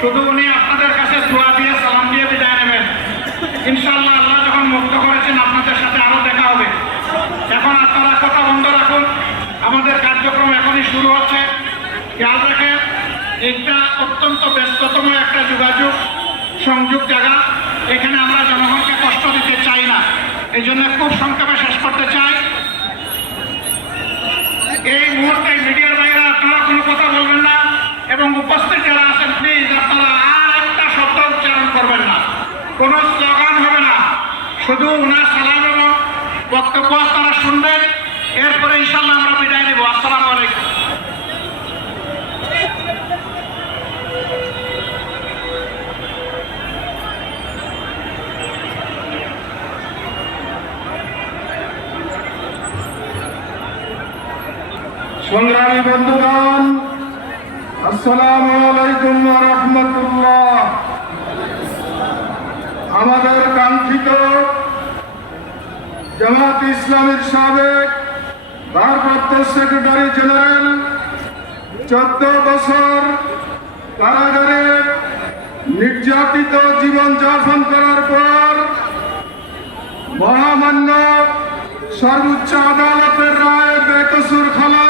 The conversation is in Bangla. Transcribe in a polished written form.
শুধু উনি আপনাদের কাছে দোয়া দিয়ে সালাম দিয়ে বিদায় নেবেন। ইনশাআল্লাহ আল্লাহ যখন মুক্ত করেছেন আপনাদের সাথে আরো দেখা হবে। এখন আপনারা কথা বন্ধ রাখুন, আমাদের কার্যক্রম এখনই শুরু হচ্ছে। খেয়াল রাখেন, এটা অত্যন্ত ব্যস্ততম একটা যোগাযোগ সংযোগ জায়গা। এখানে আমরা জনগণকে কষ্ট দিতে চাই না, এই জন্য খুব সংক্ষেপে শেষ করতে চাই। এই মুহূর্তে মিডিয়ার বাইরে আপনারা কোনো কথা বলবেন না, এবং উপস্থিত যারা আছেন প্লিজ আপনারা আর একটা শব্দ উচ্চারণ করবেন না, কোনো স্লোগান হবে না, শুধু ওনার সালাম এবং বক্তব্য আপনারা শুনবেন। এরপরে ইনশাল্লাহ আমরা বিদায় নেব। আসসালামু আলাইকুম। সংগ্রামী বন্ধুগণ, আসসালামু আলাইকুম ওয়া রাহমাতুল্লাহ। আমাদের কাঙ্ক্ষিত জামাত ইসলামীর সাবেক ভারপ্রাপ্ত সেক্রেটারি জেনারেল 14 বছর কারাগারে নির্যাতিত জীবনযাপন করার পর মহামান্য সর্বোচ্চ আদালতের রায় বেকসুর খালাস